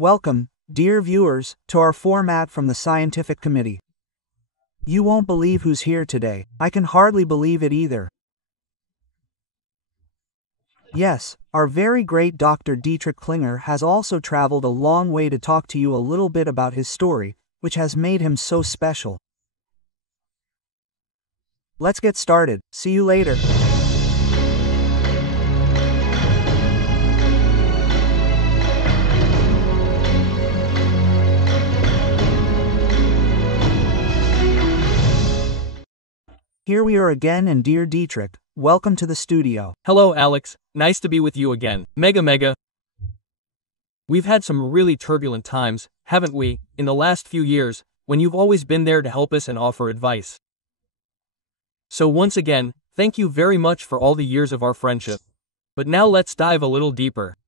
Welcome, dear viewers, to our format from the Scientific Committee. You won't believe who's here today. I can hardly believe it either. Yes, our very great Dr. Dietrich Klinghardt has also traveled a long way to talk to you a little bit about his story, which has made him so special. Let's get started. See you later. Here we are again, and dear Dietrich, welcome to the studio. Hello Alex, nice to be with you again. Mega. We've had some really turbulent times, haven't we, in the last few years, when you've always been there to help us and offer advice. So once again, thank you very much for all the years of our friendship. But now let's dive a little deeper.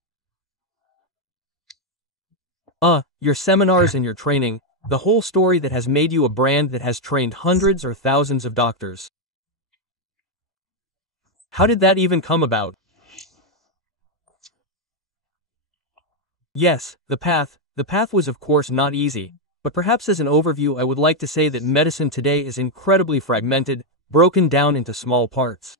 Your seminars and your training, the whole story that has made you a brand that has trained hundreds or thousands of doctors. How did that even come about? Yes, the path was of course not easy, but perhaps as an overview I would like to say that medicine today is incredibly fragmented, broken down into small parts.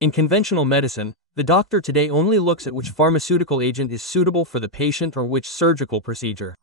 In conventional medicine, the doctor today only looks at which pharmaceutical agent is suitable for the patient or which surgical procedure.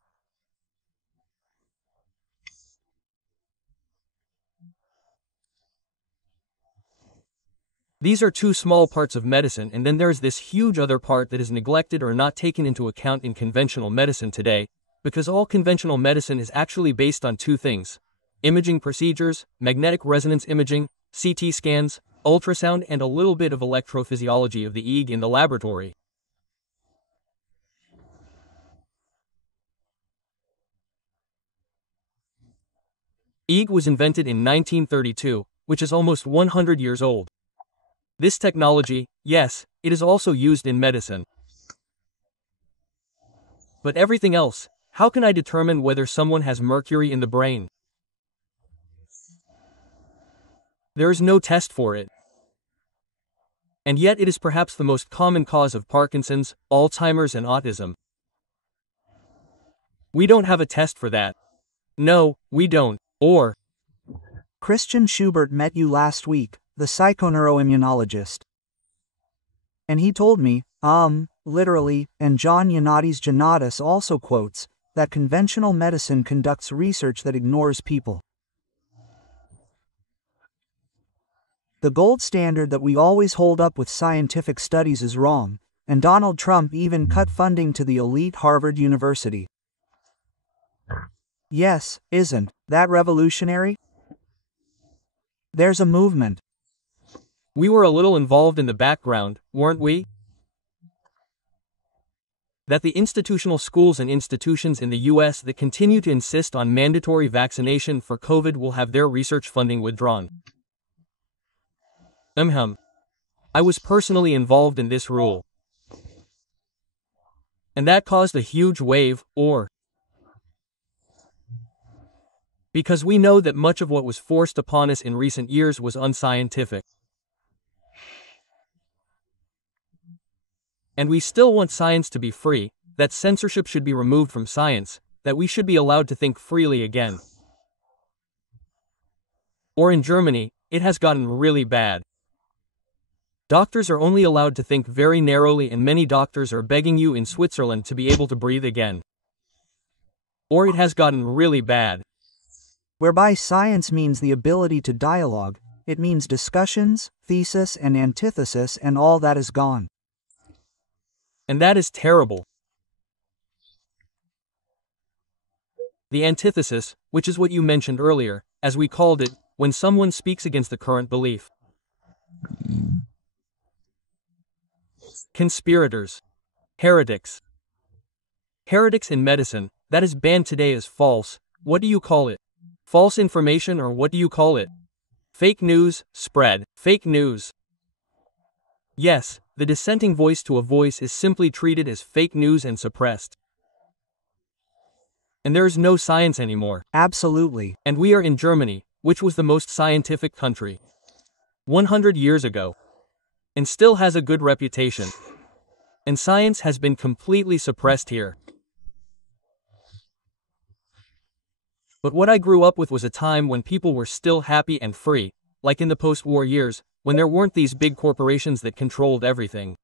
These are two small parts of medicine, and then there's this huge other part that is neglected or not taken into account in conventional medicine today, because all conventional medicine is actually based on two things: imaging procedures, magnetic resonance imaging, CT scans, ultrasound, and a little bit of electrophysiology of the EEG in the laboratory. EEG was invented in 1932, which is almost 100 years old. This technology, yes, it is also used in medicine. But everything else, how can I determine whether someone has mercury in the brain? There is no test for it. And yet it is perhaps the most common cause of Parkinson's, Alzheimer's, and autism. We don't have a test for that. No, we don't. Or Christian Schubert met you last week, the psychoneuroimmunologist. And he told me, literally, and John Yannatis Jannatis also quotes, that conventional medicine conducts research that ignores people. The gold standard that we always hold up with scientific studies is wrong, and Donald Trump even cut funding to the elite Harvard University. Yes, isn't that revolutionary? There's a movement. We were a little involved in the background, weren't we? That the institutional schools and institutions in the US that continue to insist on mandatory vaccination for COVID will have their research funding withdrawn. I was personally involved in this rule. And that caused a huge wave, because we know that much of what was forced upon us in recent years was unscientific. And we still want science to be free, that censorship should be removed from science, that we should be allowed to think freely again. Or in Germany, it has gotten really bad. Doctors are only allowed to think very narrowly, and many doctors are begging you in Switzerland to be able to breathe again. Or it has gotten really bad. Whereby science means the ability to dialogue, it means discussions, thesis and antithesis, and all that is gone. And that is terrible. The antithesis, which is what you mentioned earlier, as we called it, when someone speaks against the current belief. Conspirators. Heretics. Heretics in medicine, that is banned today as false. What do you call it? False information, or what do you call it? Fake news, spread, fake news. Yes, the dissenting voice to a voice is simply treated as fake news and suppressed. And there is no science anymore. Absolutely. And we are in Germany, which was the most scientific country 100 years ago. and still has a good reputation. And science has been completely suppressed here. But what I grew up with was a time when people were still happy and free, like in the post-war years, when there weren't these big corporations that controlled everything.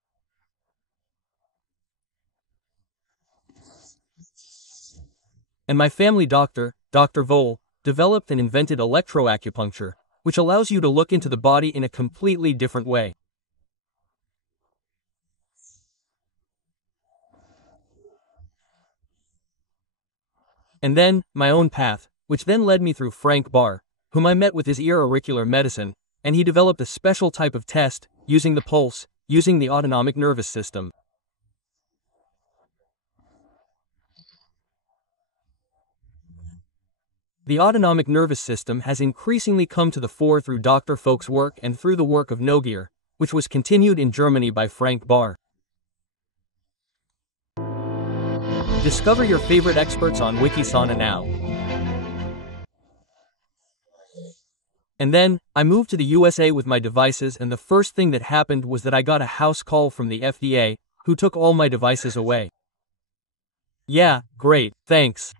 And my family doctor, Dr. Vole, developed and invented electroacupuncture, which allows you to look into the body in a completely different way. And then, my own path, which then led me through Frank Barr, whom I met with his ear auricular medicine, and he developed a special type of test, using the pulse, using the autonomic nervous system. The autonomic nervous system has increasingly come to the fore through Dr. Folk's work and through the work of Nogier, which was continued in Germany by Frank Barr. Discover your favorite experts on Wikisana now. And then, I moved to the USA with my devices, and the first thing that happened was that I got a house call from the FDA, who took all my devices away. Yeah, great, thanks.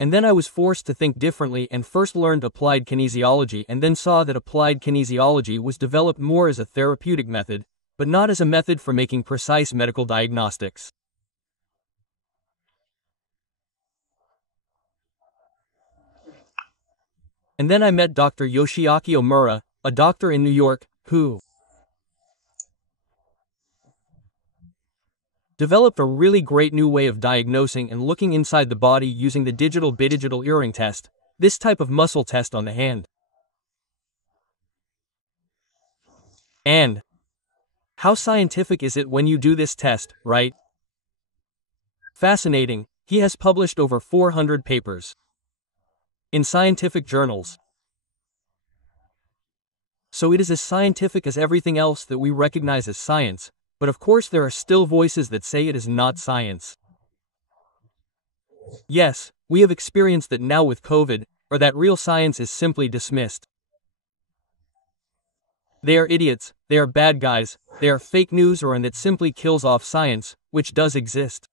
And then I was forced to think differently and first learned applied kinesiology and then saw that applied kinesiology was developed more as a therapeutic method, but not as a method for making precise medical diagnostics. And then I met Dr. Yoshiaki Omura, a doctor in New York, who developed a really great new way of diagnosing and looking inside the body using the digital bidigital earring test, this type of muscle test on the hand. And how scientific is it when you do this test, right? Fascinating. He has published over 400 papers in scientific journals. So it is as scientific as everything else that we recognize as science, but of course there are still voices that say it is not science. Yes, we have experienced that now with COVID, or that real science is simply dismissed. They are idiots, they are bad guys, they are fake news, or and that simply kills off science, which does exist.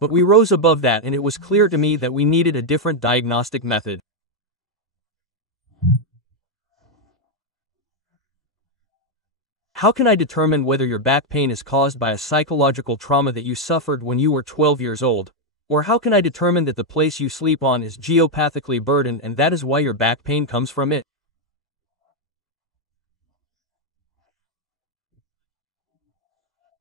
But we rose above that, and it was clear to me that we needed a different diagnostic method. How can I determine whether your back pain is caused by a psychological trauma that you suffered when you were 12 years old? Or how can I determine that the place you sleep on is geopathically burdened and that is why your back pain comes from it?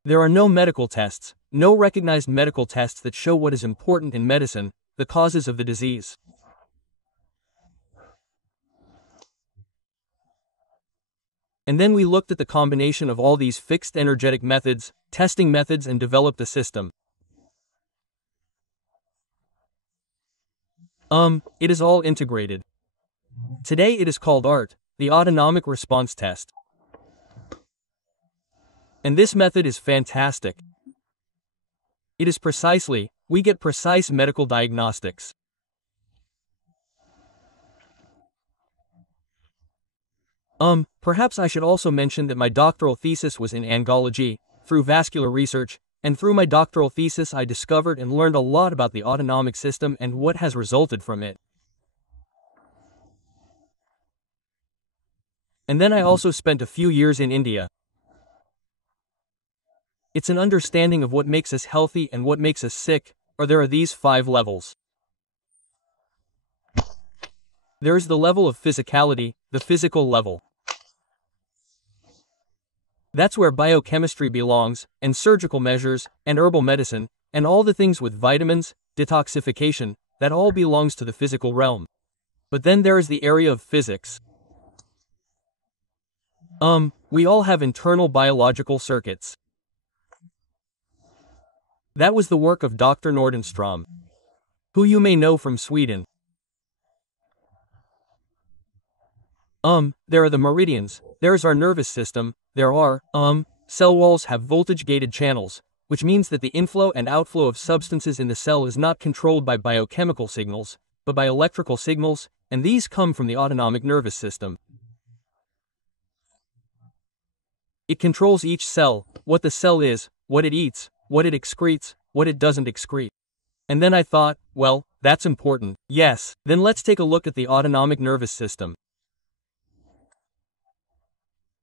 There are no medical tests, no recognized medical tests that show what is important in medicine, the causes of the disease. And then we looked at the combination of all these fixed energetic methods, testing methods, and developed a system. It is all integrated. Today it is called ART, the Autonomic Response Test. And this method is fantastic. It is precisely, we get precise medical diagnostics. Perhaps I should also mention that my doctoral thesis was in angology, through vascular research, and through my doctoral thesis I discovered and learned a lot about the autonomic system and what has resulted from it. And then I also spent a few years in India. It's an understanding of what makes us healthy and what makes us sick, or there are these 5 levels. There is the level of physicality, the physical level. That's where biochemistry belongs, and surgical measures, and herbal medicine, and all the things with vitamins, detoxification, that all belongs to the physical realm. But then there is the area of physics. We all have internal biological circuits. That was the work of Dr. Nordenstrom, who you may know from Sweden. There are the meridians, there is our nervous system, there are, cell walls have voltage-gated channels, which means that the inflow and outflow of substances in the cell is not controlled by biochemical signals, but by electrical signals, and these come from the autonomic nervous system. It controls each cell, what the cell is, what it eats, what it excretes, what it doesn't excrete. And then I thought, well, that's important. Yes, then let's take a look at the autonomic nervous system.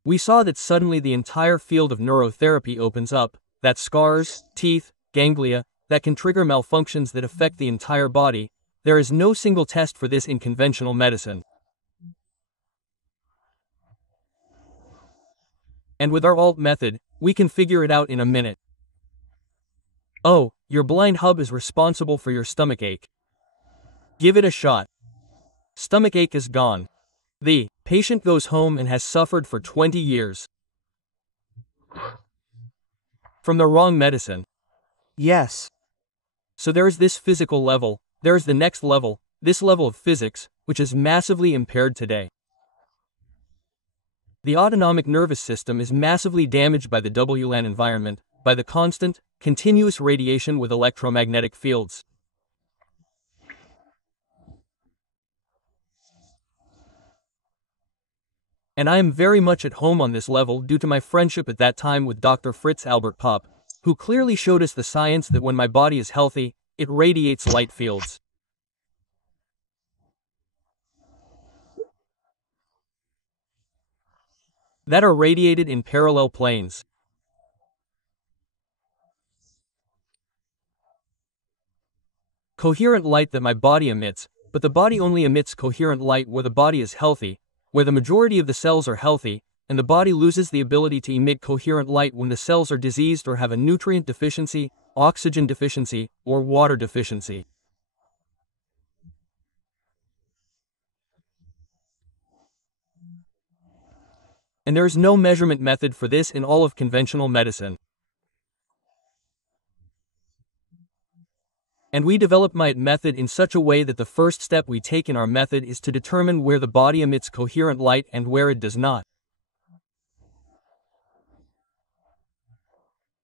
We saw that suddenly the entire field of neurotherapy opens up, that scars, teeth, ganglia, that can trigger malfunctions that affect the entire body. There is no single test for this in conventional medicine. And with our alt method, we can figure it out in a minute. Oh, your blind hub is responsible for your stomach ache. Give it a shot. Stomach ache is gone. The patient goes home and has suffered for 20 years. From the wrong medicine. Yes. So there is this physical level, there is the next level, this level of physics, which is massively impaired today. The autonomic nervous system is massively damaged by the WLAN environment, by the constant, continuous radiation with electromagnetic fields. And I am very much at home on this level due to my friendship at that time with Dr. Fritz Albert Popp, who clearly showed us the science that when my body is healthy, it radiates light fields. That are radiated in parallel planes. Coherent light that my body emits, but the body only emits coherent light where the body is healthy, where the majority of the cells are healthy, and the body loses the ability to emit coherent light when the cells are diseased or have a nutrient deficiency, oxygen deficiency, or water deficiency. And there is no measurement method for this in all of conventional medicine. And we developed my method in such a way that the first step we take in our method is to determine where the body emits coherent light and where it does not.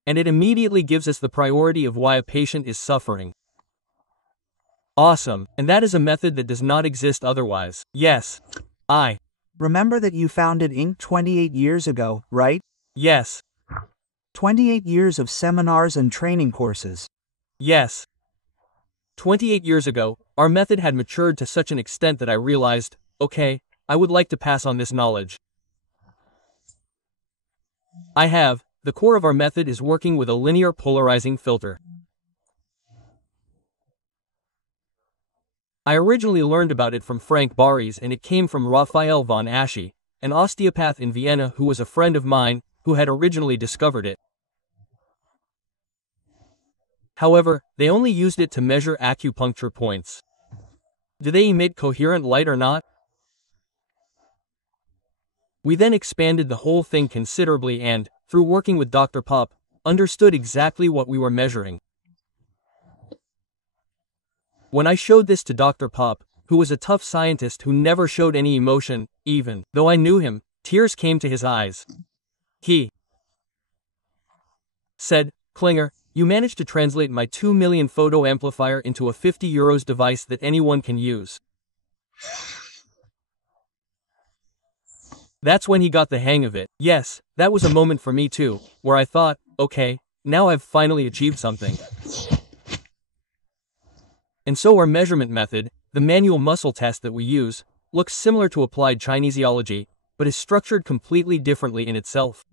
And it immediately gives us the priority of why a patient is suffering. Awesome, and that is a method that does not exist otherwise. Yes. Remember that you founded Inc. 28 years ago, right? Yes. 28 years of seminars and training courses. Yes. 28 years ago, our method had matured to such an extent that I realized, okay, I would like to pass on this knowledge. The core of our method is working with a linear polarizing filter. I originally learned about it from Frank Barres, and it came from Raphael von Aschy, an osteopath in Vienna who was a friend of mine, who had originally discovered it. However, they only used it to measure acupuncture points. Do they emit coherent light or not? We then expanded the whole thing considerably and, through working with Dr. Popp, understood exactly what we were measuring. When I showed this to Dr. Popp, who was a tough scientist who never showed any emotion, even though I knew him, tears came to his eyes. He said, "Klinger, you managed to translate my 2 million photo amplifier into a €50 device that anyone can use." That's when he got the hang of it. Yes, that was a moment for me too, where I thought, okay, now I've finally achieved something. And so our measurement method, the manual muscle test that we use, looks similar to applied kinesiology, but is structured completely differently in itself.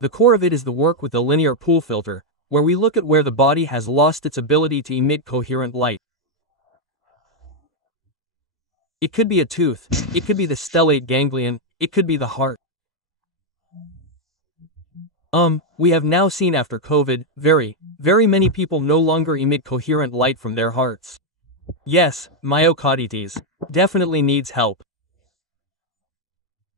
The core of it is the work with the linear pool filter, where we look at where the body has lost its ability to emit coherent light. It could be a tooth, it could be the stellate ganglion, it could be the heart. We have now seen after COVID, very many people no longer emit coherent light from their hearts. Yes, myocarditis definitely needs help.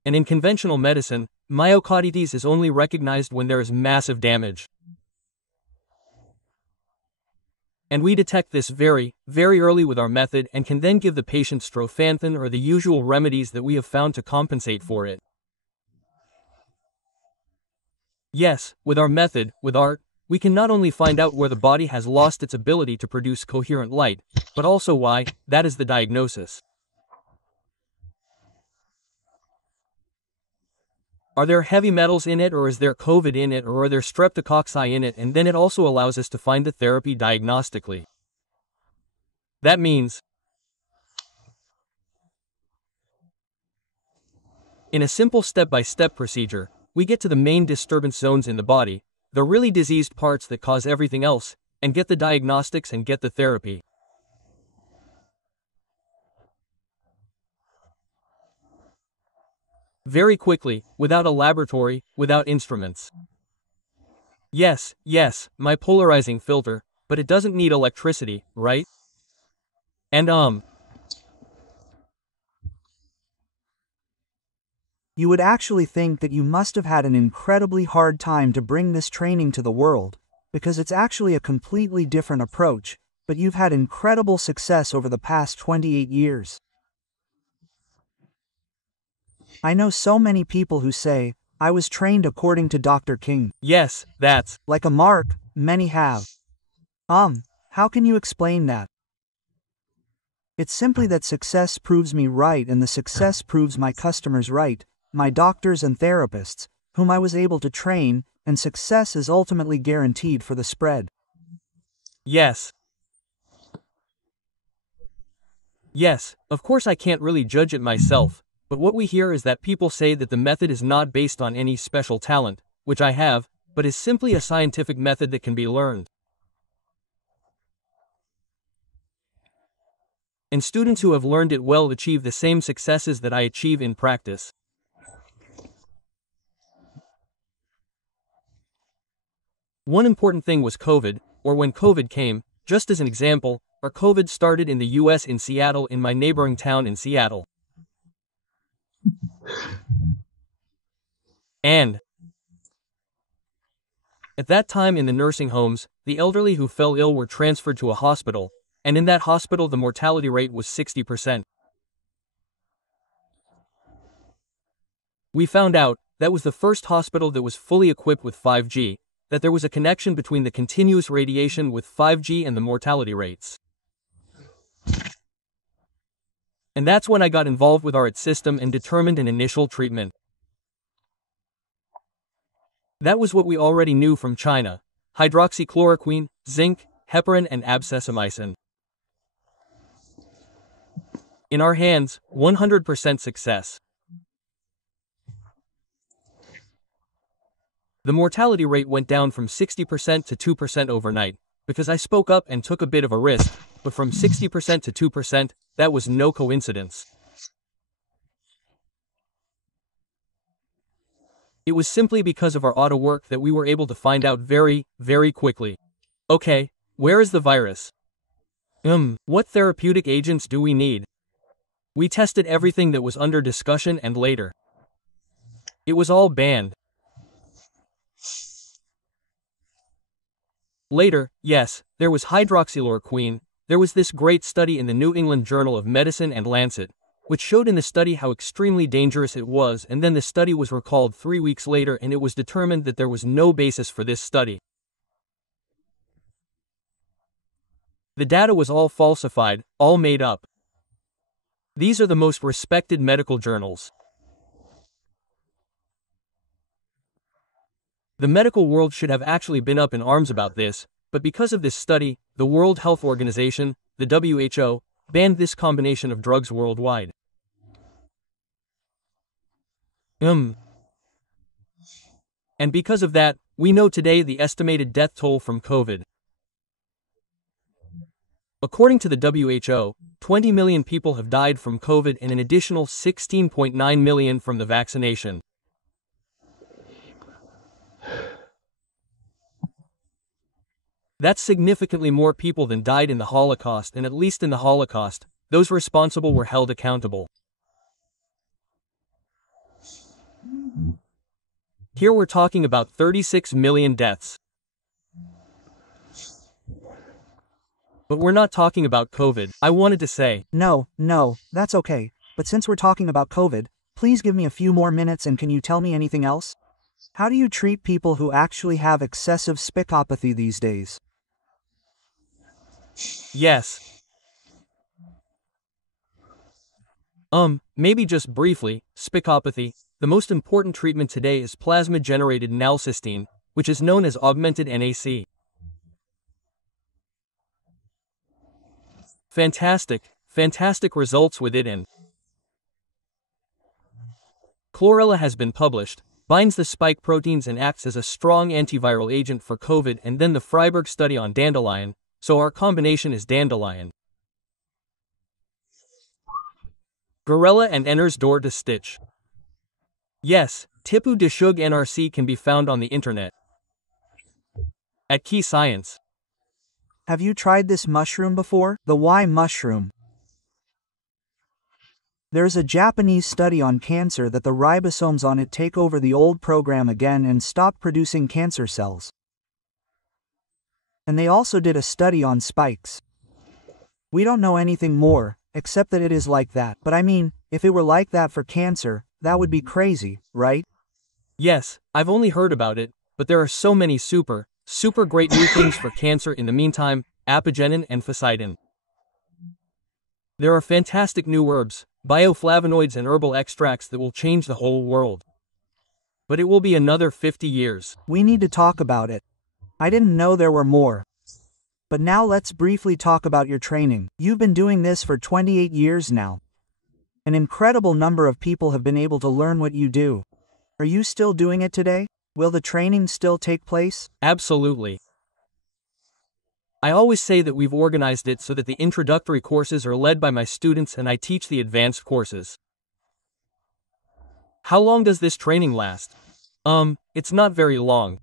And in conventional medicine, myocarditis is only recognized when there is massive damage. And we detect this very early with our method and can then give the patient strophanthin or the usual remedies that we have found to compensate for it. Yes, with our method, with art, we can not only find out where the body has lost its ability to produce coherent light, but also why. That is the diagnosis. Are there heavy metals in it, or is there COVID in it, or are there streptococci in it? And then it also allows us to find the therapy diagnostically. That means, in a simple step-by-step procedure, we get to the main disturbance zones in the body, the really diseased parts that cause everything else, and get the diagnostics and get the therapy. Very quickly, without a laboratory, without instruments. Yes, my polarizing filter, but it doesn't need electricity, right? And You would actually think that you must have had an incredibly hard time to bring this training to the world, because it's actually a completely different approach, but you've had incredible success over the past 28 years. I know so many people who say, I was trained according to Dr. King. yes, that's Like a mark, many have. How can you explain that? It's simply that success proves me right, and the success proves my customers right, my doctors and therapists, whom I was able to train, and success is ultimately guaranteed for the spread. yes. Yes, of course I can't really judge it myself, but what we hear is that people say that the method is not based on any special talent, which I have, but is simply a scientific method that can be learned. And students who have learned it well achieve the same successes that I achieve in practice. One important thing was COVID, or when COVID came. Just as an example, our COVID started in the US in Seattle, in my neighboring town in Seattle. And at that time in the nursing homes, the elderly who fell ill were transferred to a hospital, and in that hospital the mortality rate was 60%. We found out that was the first hospital that was fully equipped with 5G, that there was a connection between the continuous radiation with 5G and the mortality rates. And that's when I got involved with our system and determined an initial treatment. That was what we already knew from China: hydroxychloroquine, zinc, heparin and abscessamycin. In our hands, 100% success. The mortality rate went down from 60% to 2% overnight, because I spoke up and took a bit of a risk, but from 60% to 2%, that was no coincidence. It was simply because of our auto work that we were able to find out very, very quickly. Okay, where is the virus? What therapeutic agents do we need? We tested everything that was under discussion, and later, it was all banned. Later, yes, there was hydroxychloroquine. There was this great study in the New England Journal of Medicine and Lancet, which showed in the study how extremely dangerous it was, and then the study was recalled 3 weeks later, and it was determined that there was no basis for this study. The data was all falsified, all made up. These are the most respected medical journals. The medical world should have actually been up in arms about this, but because of this study, the World Health Organization, the WHO, banned this combination of drugs worldwide. And because of that, we know today the estimated death toll from COVID. According to the WHO, 20 million people have died from COVID and an additional 16.9 million from the vaccination. That's significantly more people than died in the Holocaust, and at least in the Holocaust, those responsible were held accountable. Here we're talking about 36 million deaths. But we're not talking about COVID. I wanted to say, No, that's okay, but since we're talking about COVID, please give me a few more minutes, and can you tell me anything else? How do you treat people who actually have excessive spicopathy these days? Yes. Maybe just briefly, spicopathy. The most important treatment today is plasma-generated nalcystine, which is known as augmented NAC. Fantastic results with it, and chlorella has been published, binds the spike proteins and acts as a strong antiviral agent for COVID, and then the Freiburg study on dandelion, so our combination is dandelion. Gorella and Enner's door to stitch. Yes, Tipu de Shug NRC can be found on the internet. At Key Science. Have you tried this mushroom before? The Y mushroom. There's a Japanese study on cancer that the ribosomes on it take over the old program again and stop producing cancer cells. And they also did a study on spikes. We don't know anything more, except that it is like that. But I mean, if it were like that for cancer, that would be crazy, right? Yes, I've only heard about it, but there are so many super great new things for cancer in the meantime, apigenin and phycidin. There are fantastic new herbs, bioflavonoids and herbal extracts that will change the whole world. But it will be another 50 years. We need to talk about it. I didn't know there were more. But now let's briefly talk about your training. You've been doing this for 28 years now. An incredible number of people have been able to learn what you do. Are you still doing it today? Will the training still take place? Absolutely. I always say that we've organized it so that the introductory courses are led by my students and I teach the advanced courses. How long does this training last? It's not very long.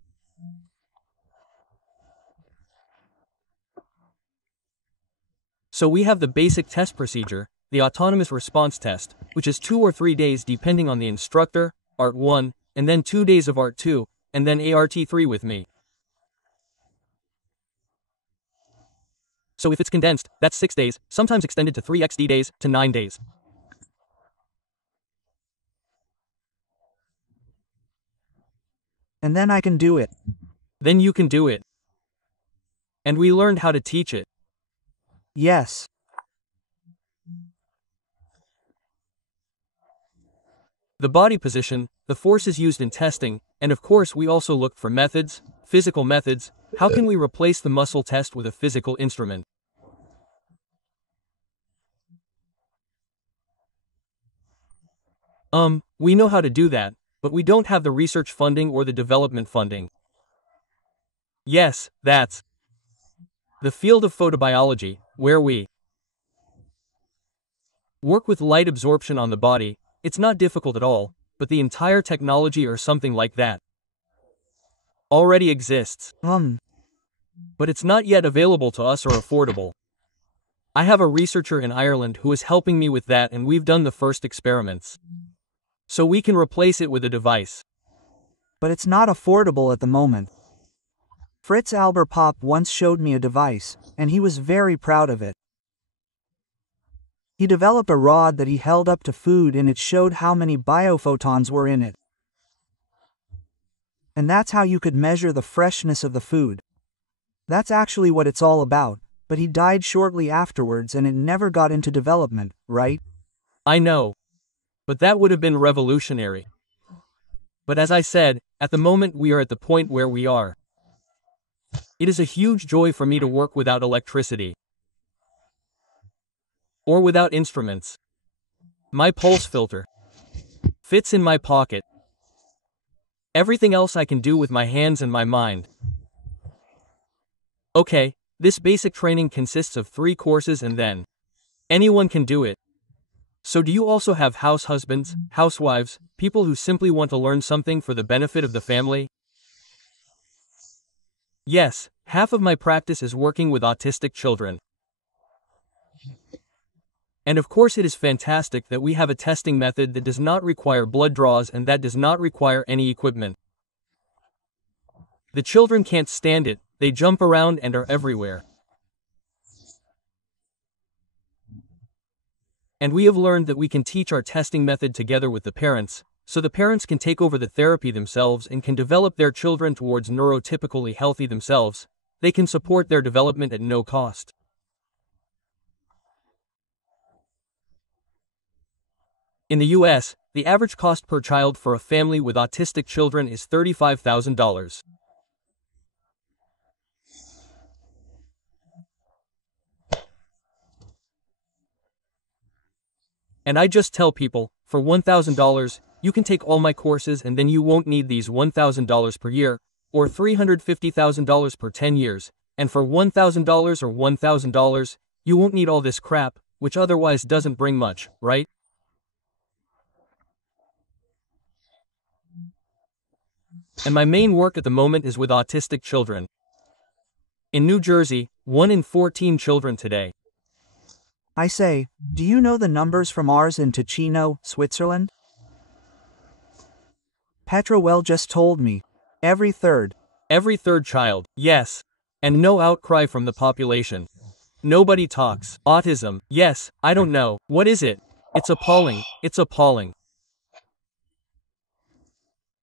So we have the basic test procedure, the autonomous response test, which is 2 or 3 days depending on the instructor, Art 1, and then 2 days of Art 2, and then ART 3 with me. So if it's condensed, that's 6 days, sometimes extended to 3xd days, to 9 days. And then I can do it. Then you can do it. And we learned how to teach it. Yes. The body position, the forces used in testing, and of course we also looked for methods, physical methods. How can we replace the muscle test with a physical instrument? We know how to do that, but we don't have the research funding or the development funding. Yes, that's the field of photobiology, where we work with light absorption on the body. It's not difficult at all, but the entire technology or something like that already exists. But it's not yet available to us or affordable. I have a researcher in Ireland who is helping me with that, and we've done the first experiments. So we can replace it with a device. But it's not affordable at the moment. Fritz Albert Popp once showed me a device, and he was very proud of it. He developed a rod that he held up to food and it showed how many biophotons were in it. And that's how you could measure the freshness of the food. That's actually what it's all about, but he died shortly afterwards and it never got into development, right? I know. But that would have been revolutionary. But as I said, at the moment we are at the point where we are. It is a huge joy for me to work without electricity. Or without instruments. My pulse filter fits in my pocket. Everything else I can do with my hands and my mind. Okay, this basic training consists of 3 courses and then anyone can do it. So do you also have house husbands, housewives, people who simply want to learn something for the benefit of the family? Yes, half of my practice is working with autistic children. And of course it is fantastic that we have a testing method that does not require blood draws and that does not require any equipment. The children can't stand it, they jump around and are everywhere. And we have learned that we can teach our testing method together with the parents, so the parents can take over the therapy themselves and can develop their children towards neurotypically healthy themselves. They can support their development at no cost. In the US, the average cost per child for a family with autistic children is $35,000. And I just tell people, for $1,000, you can take all my courses and then you won't need these $1,000 per year, or $350,000 per 10 years, and for $1,000 or $1,000, you won't need all this crap, which otherwise doesn't bring much, right? And my main work at the moment is with autistic children. In New Jersey, 1 in 14 children today. I say, do you know the numbers from ours in Ticino, Switzerland? Petra well just told me. Every third. Every third child, yes. And no outcry from the population. Nobody talks. Autism, yes, I don't know. What is it? It's appalling. It's appalling.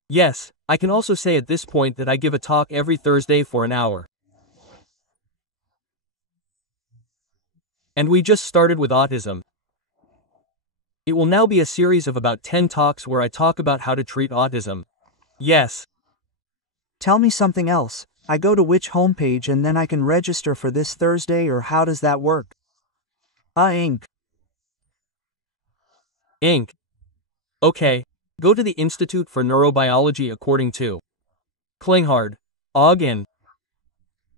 Yes, I can also say at this point that I give a talk every Thursday for an hour. And we just started with autism. It will now be a series of about 10 talks where I talk about how to treat autism. Yes. Tell me something else. I go to which homepage and then I can register for this Thursday, or how does that work? Inc. Inc. Okay. Go to the Institute for Neurobiology according to Klinghardt, in.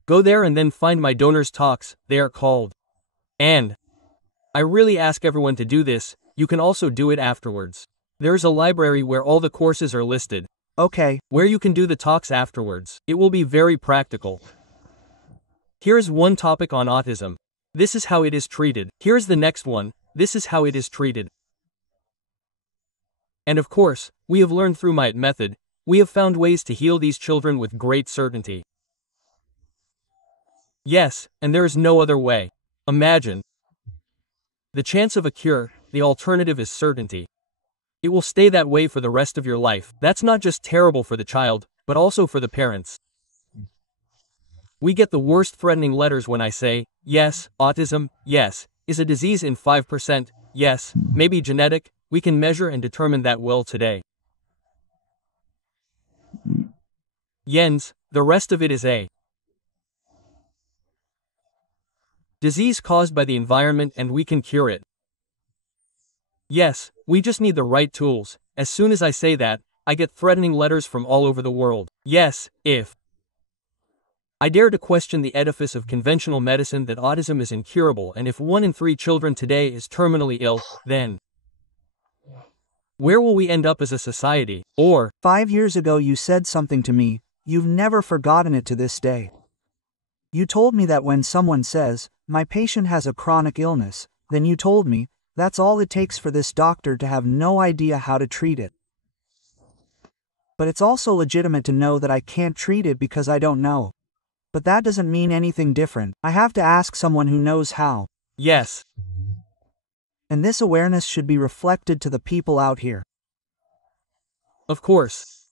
Go there and then find my donors' talks, they are called. And I really ask everyone to do this, you can also do it afterwards. There's a library where all the courses are listed. Okay. Where you can do the talks afterwards. It will be very practical. Here's one topic on autism. This is how it is treated. Here's the next one. This is how it is treated. And of course, we have learned through my method, we have found ways to heal these children with great certainty. Yes, and there is no other way. Imagine. The chance of a cure, the alternative is certainty. It will stay that way for the rest of your life. That's not just terrible for the child, but also for the parents. We get the worst threatening letters when I say, yes, autism, yes, is a disease in 5%, yes, maybe genetic, we can measure and determine that well today. Yens, the rest of it is a disease caused by the environment and we can cure it. Yes, we just need the right tools. As soon as I say that, I get threatening letters from all over the world. Yes, if I dare to question the edifice of conventional medicine that autism is incurable, and if 1 in 3 children today is terminally ill, then where will we end up as a society? Or 5 years ago you said something to me, you've never forgotten it to this day. You told me that when someone says, my patient has a chronic illness, then you told me, that's all it takes for this doctor to have no idea how to treat it. But it's also legitimate to know that I can't treat it because I don't know. But that doesn't mean anything different. I have to ask someone who knows how. yes, And this awareness should be reflected to the people out here. of course.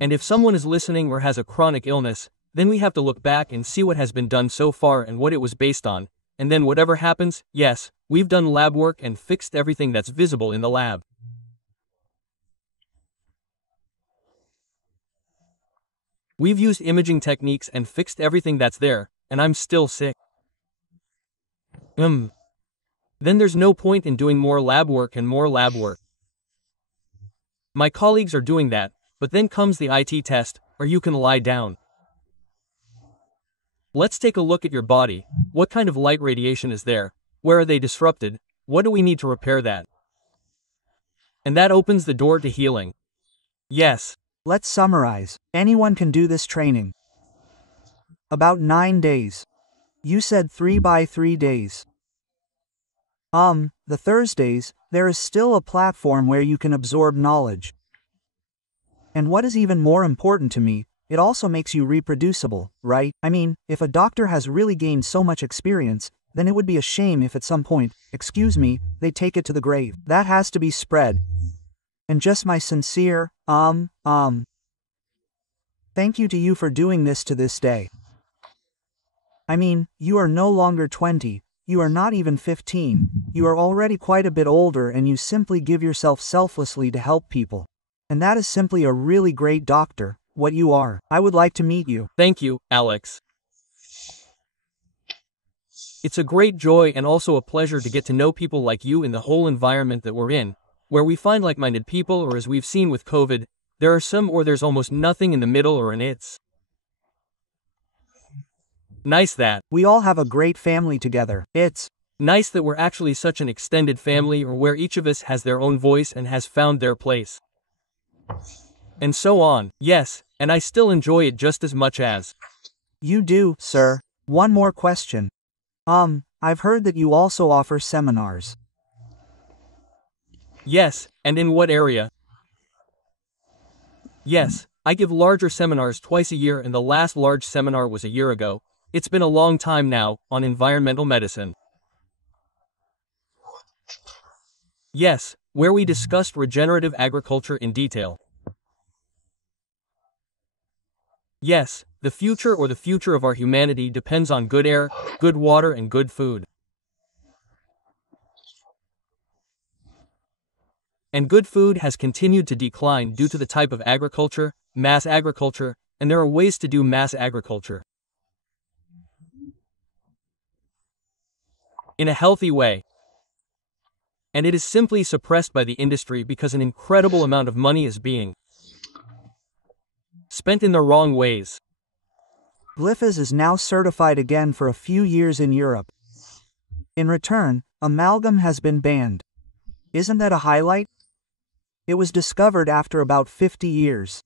And if someone is listening or has a chronic illness, then we have to look back and see what has been done so far and what it was based on. And then whatever happens, yes, we've done lab work and fixed everything that's visible in the lab. We've used imaging techniques and fixed everything that's there, and I'm still sick. Then there's no point in doing more lab work and more lab work. My colleagues are doing that, but then comes the IT test, or you can lie down. Let's take a look at your body. What kind of light radiation is there? Where are they disrupted? What do we need to repair that? And that opens the door to healing. Yes. Let's summarize. Anyone can do this training. About 9 days. You said 3 by 3 days. The Thursdays, there is still a platform where you can absorb knowledge. And what is even more important to me, it also makes you reproducible, right? I mean, if a doctor has really gained so much experience, then it would be a shame if at some point, excuse me, they take it to the grave. That has to be spread. And just my sincere, thank you to you for doing this to this day. I mean, you are no longer 20, you are not even 15, you are already quite a bit older and you simply give yourself selflessly to help people. And that is simply a really great doctor, what you are. I would like to meet you. Thank you, Alex. It's a great joy and also a pleasure to get to know people like you in the whole environment that we're in, where we find like-minded people, or as we've seen with COVID, there are some or there's almost nothing in the middle, or an it's nice that we all have a great family together. It's nice that we're actually such an extended family, or where each of us has their own voice and has found their place. And so on. Yes, and I still enjoy it just as much as you do, sir. One more question. I've heard that you also offer seminars. Yes, and in what area? Yes, I give larger seminars twice a year, and the last large seminar was a year ago. It's been a long time now, on environmental medicine. Yes, where we discussed regenerative agriculture in detail. Yes, the future of our humanity depends on good air, good water, and good food. And good food has continued to decline due to the type of agriculture, mass agriculture, and there are ways to do mass agriculture in a healthy way. And it is simply suppressed by the industry because an incredible amount of money is being spent in the wrong ways. Glyphosate is now certified again for a few years in Europe. In return, amalgam has been banned. Isn't that a highlight? It was discovered after about 50 years.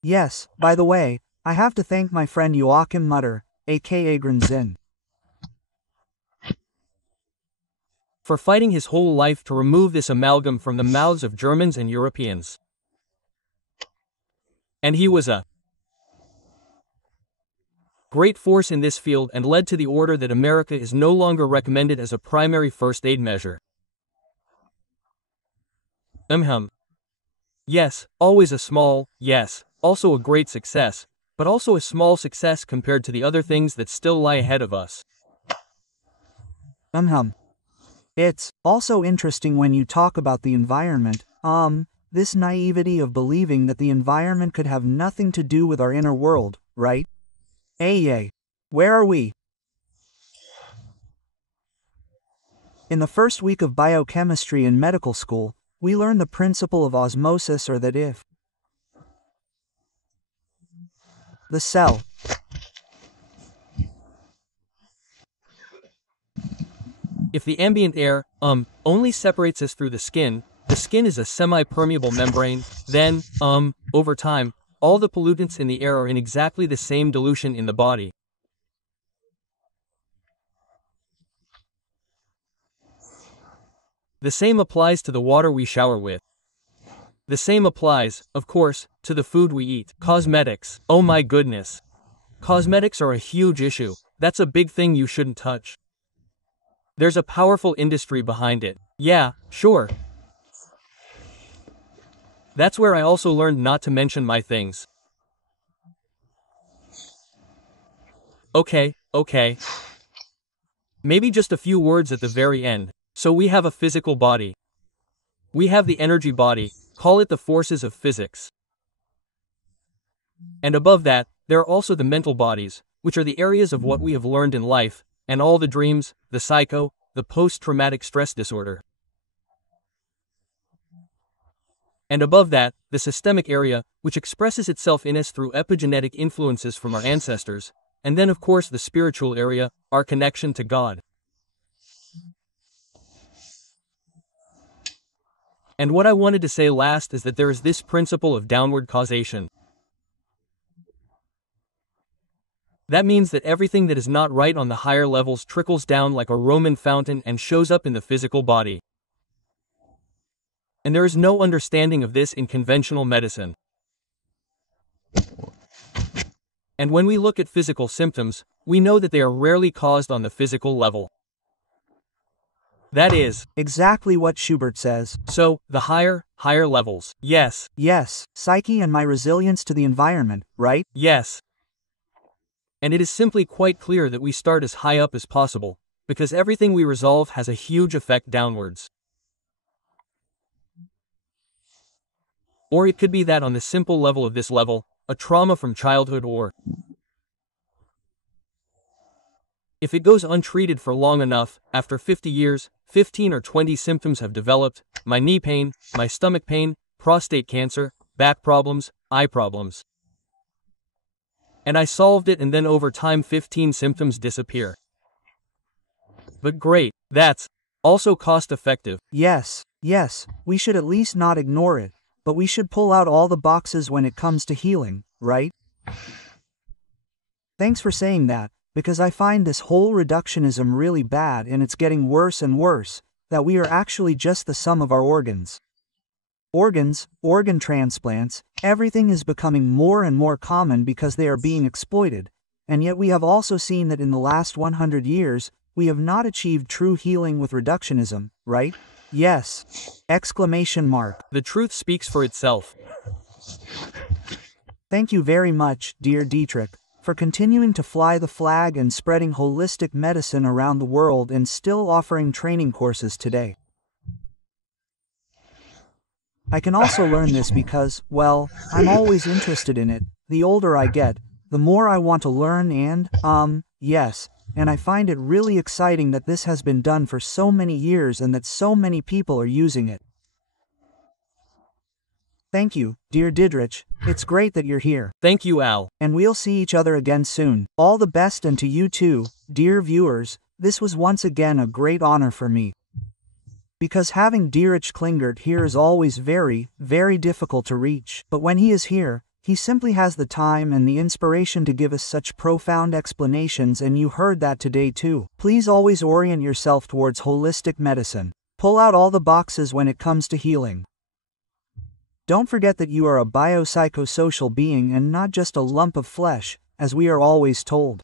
Yes, by the way, I have to thank my friend Joachim Mutter, aka Grinzin, for fighting his whole life to remove this amalgam from the mouths of Germans and Europeans. And he was a great force in this field and led to the order that America is no longer recommended as a primary first aid measure. Yes, always a small, yes, also a great success, but also a small success compared to the other things that still lie ahead of us. It's also interesting when you talk about the environment, this naivety of believing that the environment could have nothing to do with our inner world, right? Yay. Where are we? In the first week of biochemistry in medical school, we learned the principle of osmosis, or that if the cell if the ambient air, only separates us through the skin is a semi-permeable membrane, then, over time, all the pollutants in the air are in exactly the same dilution in the body. The same applies to the water we shower with. The same applies, of course, to the food we eat. Cosmetics. Oh my goodness. Cosmetics are a huge issue. That's a big thing you shouldn't touch. There's a powerful industry behind it. Yeah, sure. That's where I also learned not to mention my things. Okay. Maybe just a few words at the very end. So we have a physical body. We have the energy body, call it the forces of physics. And above that, there are also the mental bodies, which are the areas of what we have learned in life, and all the dreams, the psycho, the post-traumatic stress disorder. And above that, the systemic area, which expresses itself in us through epigenetic influences from our ancestors, and then of course the spiritual area, our connection to God. And what I wanted to say last is that there is this principle of downward causation. That means that everything that is not right on the higher levels trickles down like a Roman fountain and shows up in the physical body. And there is no understanding of this in conventional medicine. And when we look at physical symptoms, we know that they are rarely caused on the physical level. That is exactly what Schubert says. So, the higher levels. Yes. Yes, psyche and my resilience to the environment, right? Yes. And it is simply quite clear that we start as high up as possible, because everything we resolve has a huge effect downwards. Or it could be that on the simple level of this level, a trauma from childhood, or if it goes untreated for long enough, after 50 years, 15 or 20 symptoms have developed: my knee pain, my stomach pain, prostate cancer, back problems, eye problems. And I solved it, and then over time 15 symptoms disappear. But great, that's also cost effective. Yes, we should at least not ignore it, but we should pull out all the boxes when it comes to healing, right? Thanks for saying that, because I find this whole reductionism really bad, and it's getting worse and worse, that we are actually just the sum of our organs. Organs, organ transplants, everything is becoming more and more common because they are being exploited, and yet we have also seen that in the last 100 years, we have not achieved true healing with reductionism, right? Yes! Exclamation mark. The truth speaks for itself. Thank you very much, dear Dietrich, for continuing to fly the flag and spreading holistic medicine around the world and still offering training courses today. I can also learn this because, well, I'm always interested in it. The older I get, the more I want to learn and, yes, and I find it really exciting that this has been done for so many years and that so many people are using it. Thank you, dear Dietrich. It's great that you're here. Thank you, Al. And we'll see each other again soon. All the best, and to you too, dear viewers. This was once again a great honor for me. Because having Dietrich Klinghardt here is always very, very difficult to reach. But when he is here, he simply has the time and the inspiration to give us such profound explanations, and you heard that today too. Please always orient yourself towards holistic medicine. Pull out all the boxes when it comes to healing. Don't forget that you are a biopsychosocial being and not just a lump of flesh, as we are always told.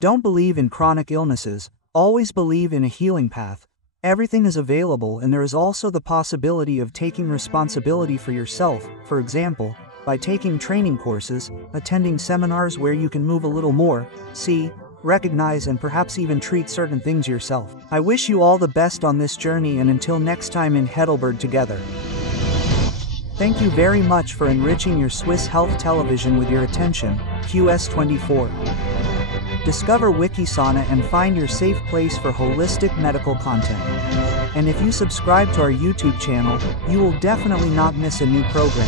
Don't believe in chronic illnesses, always believe in a healing path. Everything is available, and there is also the possibility of taking responsibility for yourself, for example, by taking training courses, attending seminars where you can move a little more, see, recognize, and perhaps even treat certain things yourself. I wish you all the best on this journey, and until next time in Heidelberg together. Thank you very much for enriching your Swiss health television with your attention, QS24. Discover Wikisana and find your safe place for holistic medical content. And if you subscribe to our YouTube channel, you will definitely not miss a new program.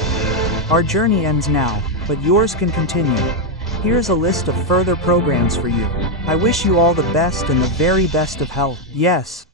Our journey ends now, but yours can continue. Here's a list of further programs for you. I wish you all the best and the very best of health. Yes,